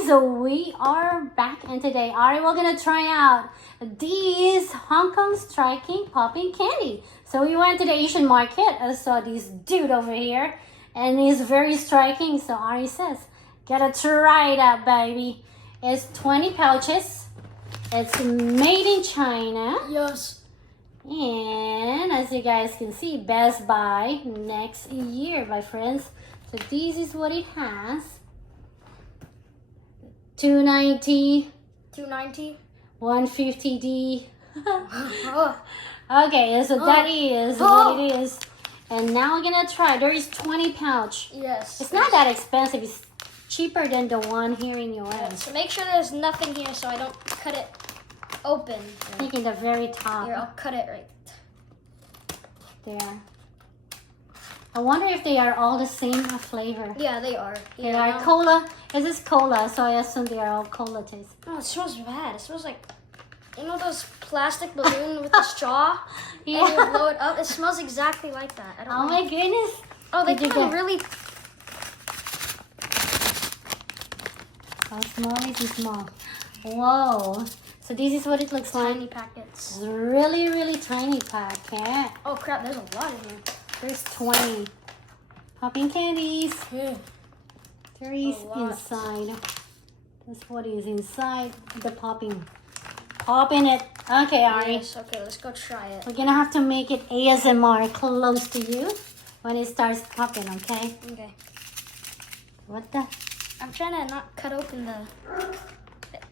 guys, we are back, and today Ari we're gonna try out these Hong Kong striking popping candy. So we went to the Asian market. I saw this dude over here and he's very striking, so Ari says gotta try it out, baby. It's 20 pouches. It's made in China. Yes. And as you guys can see, Best Buy next year, my friends. So this is what it has. 290, 150D. Okay, so that is what it is. And now we're gonna try. There is 20 pouch. Yes. It's not that expensive. It's cheaper than the one here in US. So make sure there's nothing here so I don't cut it open. I think in the very top. Here, I'll cut it right there. I wonder if they are all the same flavor. Yeah, they are. They are cola. This is cola, so I assume they are all cola taste. Oh, it smells bad. It smells like, you know those plastic balloon with the straw? Yeah. And you blow it up? It smells exactly like that. I don't know. My goodness. Oh, they come really... How small is it small? Whoa. So this is what it looks like. Tiny packets. It's really, really tiny packet. Oh crap, there's a lot in here. There's 20 popping candies. Yeah. There is inside. That's what is inside the popping. Popping it. Okay, Ari. Yes, okay, let's go try it. We're gonna have to make it ASMR close to you when it starts popping, okay? Okay. What the? I'm trying to not cut open the...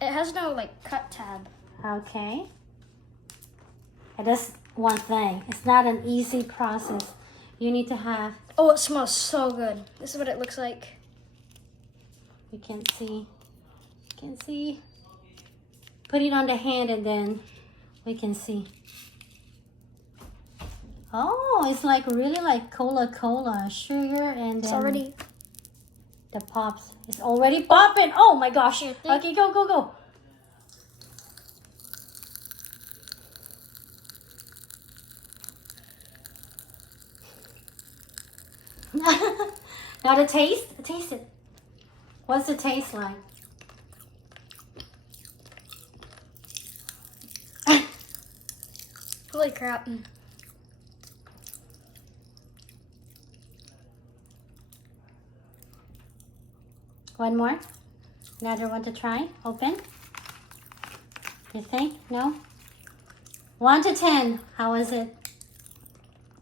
It has no, like, cut tab. Okay. It is one thing. It's not an easy process. You need to have... Oh, it smells so good. This is what it looks like. You can't see. You can see. Put it on the hand and then we can see. Oh, it's like really like cola, sugar, and then already... the pops. It's already popping. Oh my gosh. Okay, go, go, go. Now the taste? Taste it. What's the taste like? Holy crap. One more? Another one to try? Open? You think? No? 1 to 10. How is it?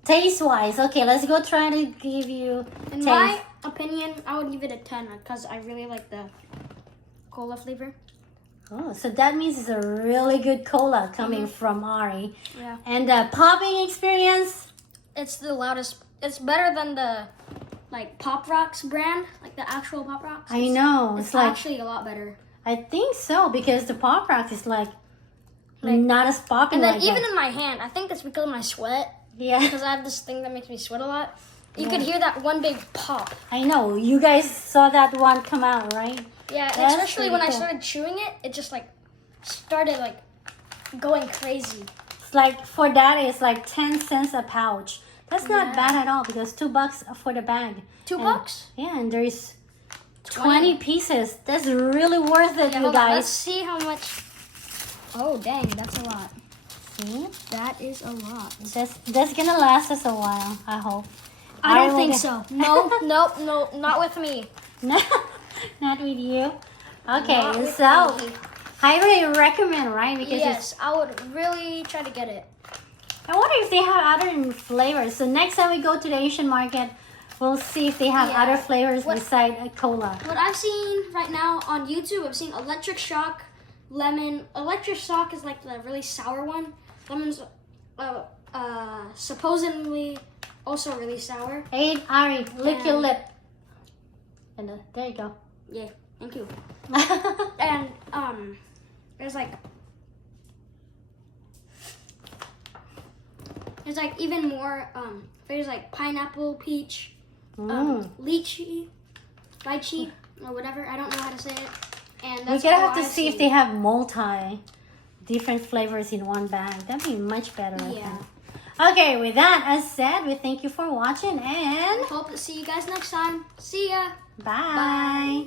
Taste-wise. Okay, let's go try to give you In taste. my opinion, I would give it a 10 because I really like the cola flavor. Oh, so that means it's a really good cola coming from Ari. Yeah. And the popping experience? It's the loudest. It's better than the like Pop Rocks brand, like the actual Pop Rocks. I know. It's like actually a lot better. I think so because the Pop Rocks is like not as popping. And then like even that. in my hand, I think it's because of my sweat. Yeah. Because I have this thing that makes me sweat a lot. You could hear that one big pop. I know. You guys saw that one come out, right? Yeah, That's especially when pretty I cool. started chewing it, it just like started like going crazy. It's like for that it's like 10 cents a pouch. That's not bad at all because $2 for the bag. $2? Yeah, and there's 20 pieces. That's really worth it, Yeah, you hold on, let's guys. see how much. Oh dang, that's a lot. See? That is a lot. That's gonna last us a while, I hope. I don't think so. No, nope, no, not with me. No, not with you. Okay, Not with so me. highly recommend, right? Because Yes, I would really try to get it. I wonder if they have other flavors. So next time we go to the Asian market, we'll see if they have Yeah. other flavors beside cola. What I've seen right now on YouTube, I've seen electric shock, lemon. Electric shock is like the really sour one. Lemon's supposedly also really sour. Hey, Ari, lick your And- lip. And there you go. Yeah, thank you. And there's like even more there's like pineapple, peach, lychee, or whatever. I don't know how to say it. And We're that's gonna all have to I've see if seen. they have different flavors in one bag. That'd be much better. I Yeah. think. Okay, with that as said, we thank you for watching and Hope to see you guys next time. See ya. bye.